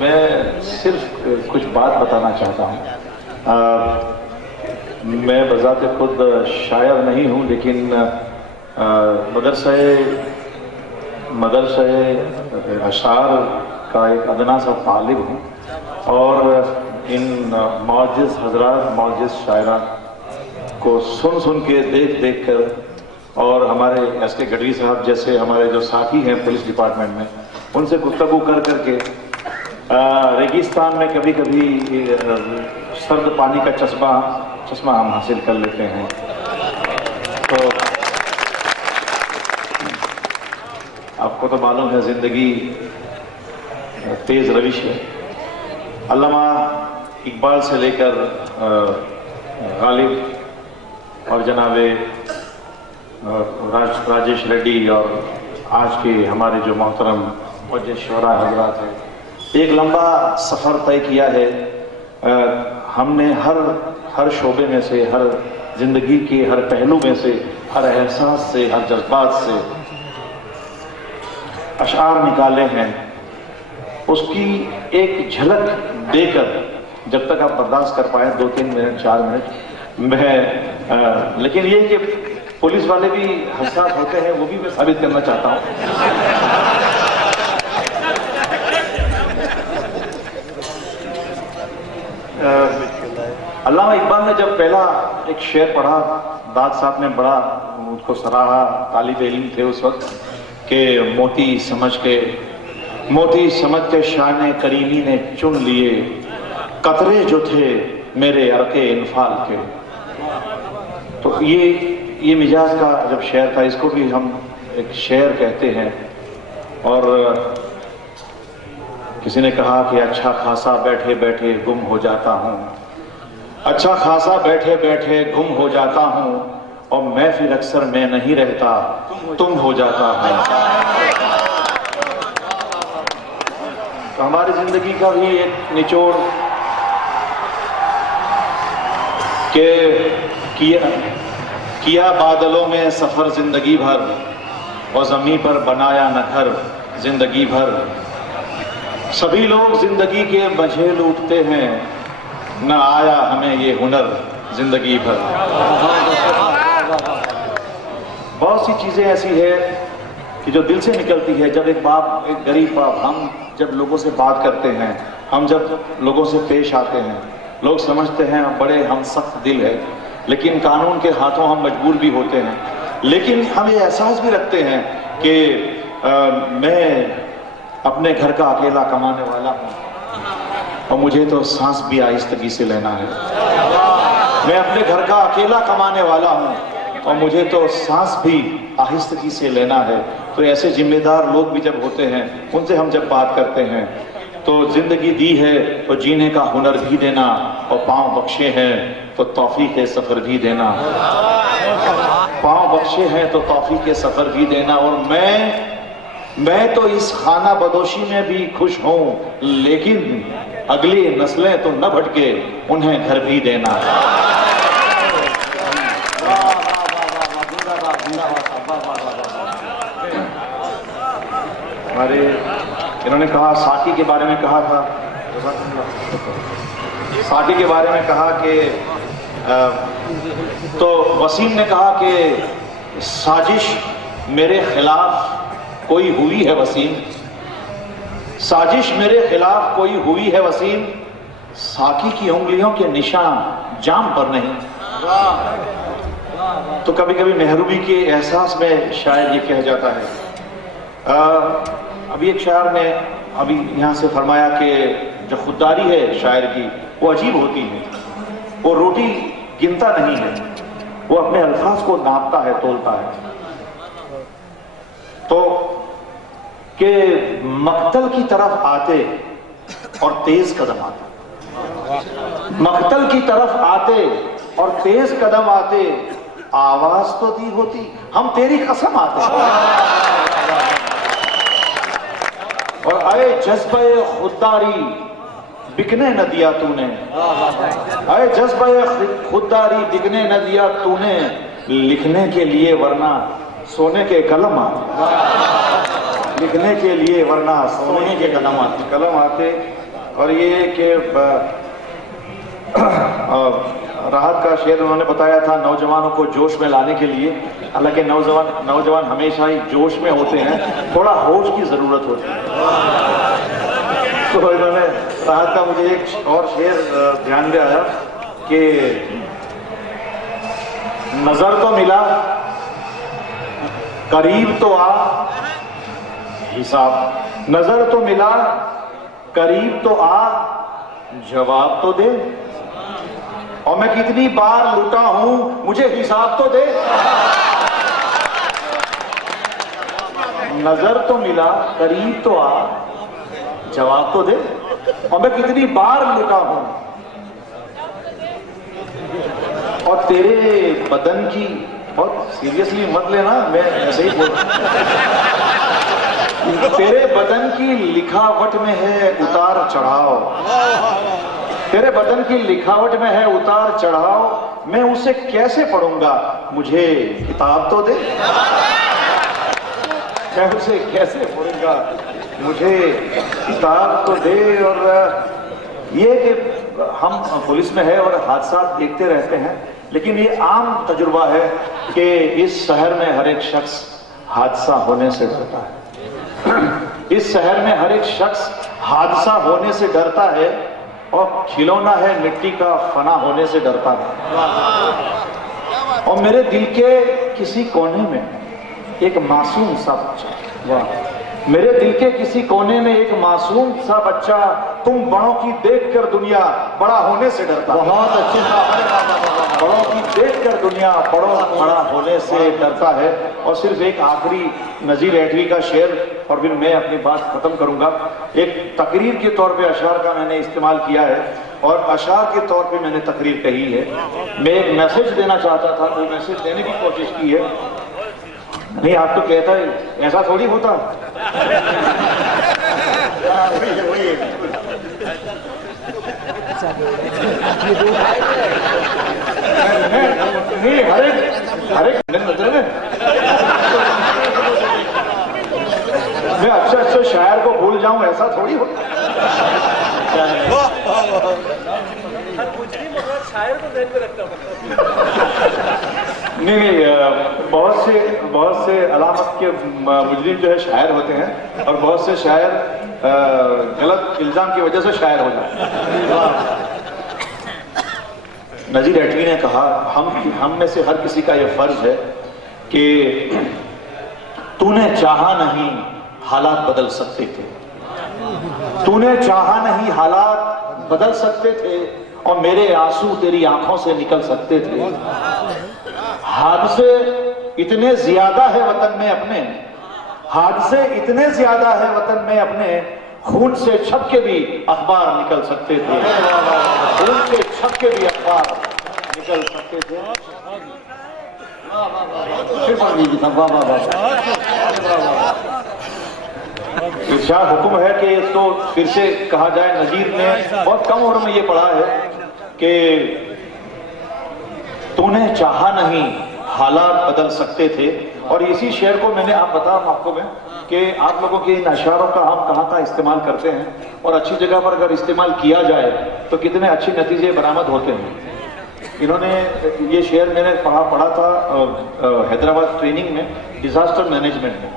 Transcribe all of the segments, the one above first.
میں صرف کچھ بات بتانا چاہتا ہوں. میں بذات خود شاعر نہیں ہوں، لیکن مدرسہ اشعار کا ایک ادنا سا طالب ہوں، اور ان معجز حضرات، معجز شاعران کو سن کے دیکھ کر، اور ہمارے ایس کے گڈری صاحب جیسے ہمارے جو ساتھی ہیں پولیس ڈپارٹمنٹ میں، ان سے گفتگو کر کے ریگستان میں کبھی سرد پانی کا چشمہ ہم حاصل کر لیتے ہیں. تو آپ کو تو معلوم ہے زندگی تیز روش ہے. علامہ اقبال سے لے کر غالب اور جناب راجیش ریڈی اور آج کے ہمارے جو محترم معجز شعراء حضرات ہیں، ایک لمبا سفر طے کیا ہے. ہم نے ہر شعبے میں سے، ہر زندگی کے ہر پہلو میں سے، ہر احساس سے، ہر جذبات سے اشعار نکالے ہیں. اس کی ایک جھلک دے کر، جب تک آپ برداشت کر پائیں 2-3 منٹ 4 منٹ لیکن یہ کہ پولیس والے بھی حساس ہوتے ہیں، وہ بھی میں ثابت کرنا چاہتا ہوں. علامہ اقبال نے جب پہلا ایک شعر پڑھا، داد صاحب نے بڑا اس کو سراہا، طالب علم تھے اس وقت، کہ موتی سمجھ کے شان کریمی نے چن لیے قطرے جو تھے میرے عرق انفال کے. تو یہ مزاج کا جب شعر تھا، اس کو بھی ہم ایک شعر کہتے ہیں. اور کسی نے کہا کہ اچھا خاصا بیٹھے بیٹھے گم ہو جاتا ہوں، اچھا خاصا بیٹھے بیٹھے گم ہو جاتا ہوں، اور میں پھر اکثر میں نہیں رہتا، تم ہو جاتا ہوں. تو ہماری زندگی کا بھی ایک نچوڑ کہ کیا بادلوں میں سفر زندگی بھر، اور زمین پر بنایا نہ گھر زندگی بھر. سبھی لوگ زندگی کے مزے لوٹتے ہیں، نہ آیا ہمیں یہ ہنر زندگی بھر. بہت سی چیزیں ایسی ہے کہ جو دل سے نکلتی ہے. جب ایک غریب باپ، ہم جب لوگوں سے بات کرتے ہیں، ہم جب لوگوں سے پیش آتے ہیں، لوگ سمجھتے ہیں بڑے ہم سخت دل ہے، لیکن قانون کے ہاتھوں ہم مجبور بھی ہوتے ہیں. لیکن ہم یہ احساس بھی رکھتے ہیں کہ میں اپنے گھر کا اکیلا کمانے والا ہوں، اور مجھے تو سانس بھی آہستگی سے لینا ہے. میں اپنے گھر کا اکیلا کمانے والا ہوں، اور مجھے تو سانس بھی آہستگی سے لینا ہے. تو ایسے ذمہ دار لوگ بھی جب ہوتے ہیں، ان سے ہم جب بات کرتے ہیں، تو زندگی دی ہے تو جینے کا ہنر بھی دینا، اور پاؤں بخشے ہیں تو توفیق سفر بھی دینا. پاؤں بخشے ہیں تو توفیق سفر بھی دینا. اور میں تو اس خانہ بدوشی میں بھی خوش ہوں، لیکن اگلی نسلیں تو نہ بھٹکے، انہیں گھر بھی دینا. ہمارے انہوں نے کہا، ساقی کے بارے میں کہا تھا، ساقی کے بارے میں کہا کہ تو وسیم نے کہا کہ سازش میرے خلاف کوئی ہوئی ہے وسیم، سازش میرے خلاف کوئی ہوئی ہے وسیم، ساقی کی انگلیوں کے نشان جام پر نہیں. تو کبھی کبھی محرومی کے احساس میں شاعر یہ کہہ جاتا ہے. ابھی ایک شاعر نے ابھی یہاں سے فرمایا کہ جو خودداری ہے شاعر کی، وہ عجیب ہوتی ہے. وہ روٹی گنتا نہیں ہے، وہ اپنے الفاظ کو ناپتا ہے، تولتا ہے. تو کہ مقتل کی طرف آتے اور تیز قدم آتے، مقتل کی طرف آتے اور تیز قدم آتے، آواز تو دی ہوتی ہم تیری قسم آتے. اور اے جذبہ خودداری بکنے نہ دیا تو نے، اے جذبہ خودداری بکنے نہ دیا تو نے، لکھنے کے لیے ورنہ سونے کے قلم آتے، لکھنے کے لیے ورنہ سونے کے قلم آتے. اور یہ کہ راحت کا شعر انہوں نے بتایا تھا نوجوانوں کو جوش میں لانے کے لیے. حالانکہ نوجوان ہمیشہ ہی جوش میں ہوتے ہیں, تھوڑا ہوش کی ضرورت ہوتی ہے. تو انہوں نے راحت کا مجھے ایک اور شعر دھیان میں آیا کہ نظر تو ملا قریب تو آ حساب, نظر تو ملا قریب تو آ جواب تو دے, اور میں کتنی بار لٹا ہوں مجھے حساب تو دے. نظر تو ملا قریب تو آ جواب تو دے, اور میں کتنی بار لٹا ہوں, اور تیرے بدن کی, بہت سیریسلی مت لینا, میں ایسے ہی بول رہا ہوں, تیرے بدن کی لکھاوٹ میں ہے اتار چڑھاؤ, تیرے بدن کی لکھاوٹ میں ہے اتار چڑھاؤ, میں اسے کیسے پڑھوں گا مجھے کتاب تو دے. میں اسے کیسے پڑھوں گا مجھے کتاب تو دے. اور یہ کہ ہم پولیس میں ہے اور حادثات دیکھتے رہتے ہیں, لیکن یہ عام تجربہ ہے کہ اس شہر میں ہر ایک شخص حادثہ ہونے سے ڈرتا ہے. اس شہر میں ہر ایک شخص حادثہ ہونے سے ڈرتا ہے, اور کھلونا ہے مٹی کا فنا ہونے سے ڈرتا ہے. اور میرے دل کے کسی کونے میں ایک معصوم سا بچہ, میرے دل کے کسی کونے میں ایک معصوم سا بچہ تم بڑوں کی دیکھ کر دنیا بڑا ہونے سے ڈرتا ہے. بہت اچھے, بڑوں کی دیکھ کر دنیا بڑا ہونے سے ڈرتا ہے. اور صرف ایک آخری نذیر ایٹوی کا شعر اور پھر میں اپنی بات ختم کروں گا. ایک تقریر کے طور پہ اشعار کا میں نے استعمال کیا ہے, اور اشعار کے طور پہ میں نے تقریر کہی ہے. میں ایک میسج دینا چاہتا تھا, وہ میسج دینے کی کوشش کی ہے. نہیں, آپ تو کہتا ہے ایسا تھوڑی ہوتا. نہیں, ہر ایک نظر میں میں اچھے شاعر کو بھول جاؤں, ایسا تھوڑی ہوتا. نہیں, بہت سے علامت کے مجرم جو ہے شاعر ہوتے ہیں, اور بہت سے شاعر غلط الزام کی وجہ سے شاعر ہو جاتے ہیں. نذیر ایٹوی نے کہا ہم میں سے ہر کسی کا یہ فرض ہے کہ تو نے چاہا نہیں حالات بدل سکتے تھے, تو نے چاہا نہیں حالات بدل سکتے تھے, اور میرے آنسو تیری آنکھوں سے نکل سکتے تھے. حادثے اتنے زیادہ ہے وطن میں اپنے, حادثے اتنے زیادہ ہے وطن میں اپنے, خون سے چھپ کے بھی اخبار نکل سکتے تھے, خون سے چھپ کے بھی اخبار نکل سکتے تھے. ارشاد حکم ہے کہ اس کو پھر سے کہا جائے. نذیر نے بہت کم عمر میں یہ پڑھا ہے کہ تو نے چاہا نہیں حالات بدل سکتے تھے. اور اسی شعر کو میں نے آپ کو میں کہ آپ لوگوں کے ان اشعاروں کا ہم کہاں استعمال کرتے ہیں, اور اچھی جگہ پر اگر استعمال کیا جائے تو کتنے اچھے نتیجے برآمد ہوتے ہیں. انہوں نے یہ شعر میں نے پڑھا تھا حیدرآباد ٹریننگ میں, ڈیزاسٹر مینجمنٹ میں.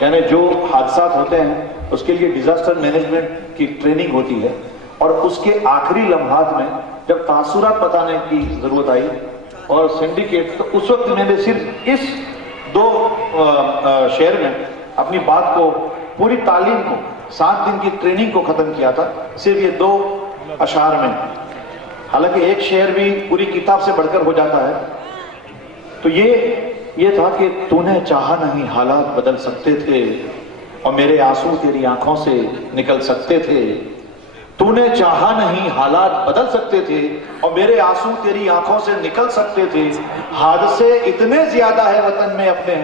یعنی جو حادثات ہوتے ہیں اس کے لیے ڈیزاسٹر مینجمنٹ کی ٹریننگ ہوتی ہے, اور اس کے آخری لمحات میں جب تاثرات بتانے کی ضرورت آئی اور سنڈیکیٹ, تو اس وقت میں نے صرف اس 2 شعر میں اپنی بات کو, پوری تعلیم کو, 7 دن کی ٹریننگ کو ختم کیا تھا صرف یہ 2 اشعار میں. حالانکہ ایک شعر بھی پوری کتاب سے بڑھ کر ہو جاتا ہے. تو یہ تھا کہ تو نے چاہا نہیں حالات بدل سکتے تھے, اور میرے آنسو تیری آنکھوں سے نکل سکتے تھے. تو نے چاہا نہیں حالات بدل سکتے تھے, اور میرے آنسو تیری آنکھوں سے نکل سکتے تھے. حادثے اتنے زیادہ ہے وطن میں اپنے,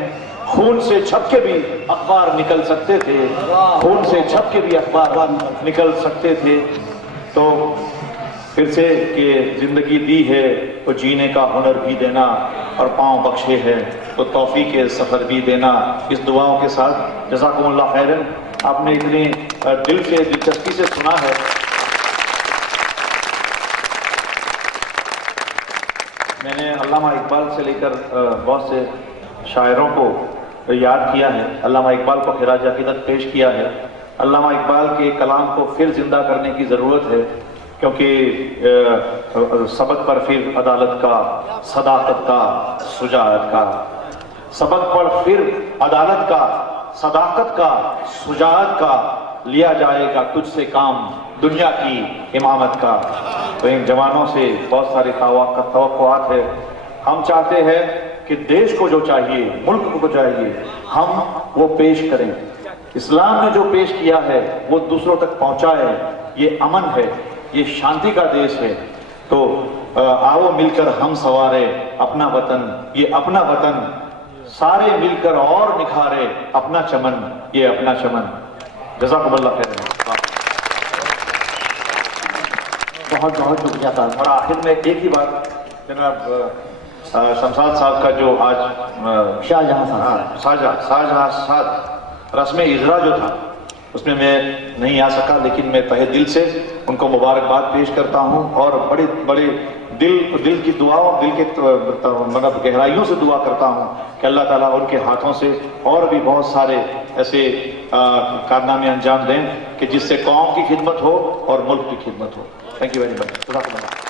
خون سے چھپ کے بھی اخبار نکل سکتے تھے, خون سے چھپ کے بھی اخبار نکل سکتے تھے. تو پھر سے کہ زندگی دی ہے تو جینے کا ہنر بھی دینا, اور پاؤں بخشے ہے تو توفیق سفر بھی دینا. اس دعاؤں کے ساتھ جزاکم اللہ خیرن. آپ نے اتنی دل سے دلچسپی سے سنا ہے. میں نے علامہ اقبال سے لے کر بہت سے شاعروں کو یاد کیا ہے، علامہ اقبال کو خراج عقیدت پیش کیا ہے۔ علامہ اقبال کے کلام کو پھر زندہ کرنے کی ضرورت ہے، کیونکہ سبق پر پھر عدالت کا، صداقت کا، شجاعت کا، سبق پر پھر عدالت کا، صداقت کا، شجاعت کا، لیا جائے گا تجھ سے کام دنیا کی امامت کا۔ تو ان جوانوں سے بہت ساری توقعات ہے۔ ہم چاہتے ہیں کہ دیش کو جو چاہیے، ملک کو چاہیے، ہم وہ پیش کریں۔ اسلام نے جو پیش کیا ہے وہ دوسروں تک پہنچائے۔ یہ امن ہے، یہ شانتی کا دیش ہے۔ تو آؤ مل کر ہم سنوارے اپنا وطن، یہ اپنا وطن، سارے مل کر اور نکھارے اپنا چمن، یہ اپنا چمن۔ جزاکم اللہ خیر۔ بہت بہت شکریہ صاحب۔ اور آخر میں ایک ہی بات، جناب شمشاد صاحب کا جو آج شاہجہاں صاحب، شاہجہاں صاحب رسم اجرا جو تھا اس میں میں نہیں آ سکا، لیکن میں تہہ دل سے ان کو مبارکباد پیش کرتا ہوں اور بڑے بڑے دل کی دعاؤں، دل کے مطلب گہرائیوں سے دعا کرتا ہوں کہ اللہ تعالیٰ ان کے ہاتھوں سے اور بھی بہت سارے ایسے کارنامے انجام دیں کہ جس سے قوم کی خدمت ہو اور ملک کی خدمت ہو۔ Thank you very much.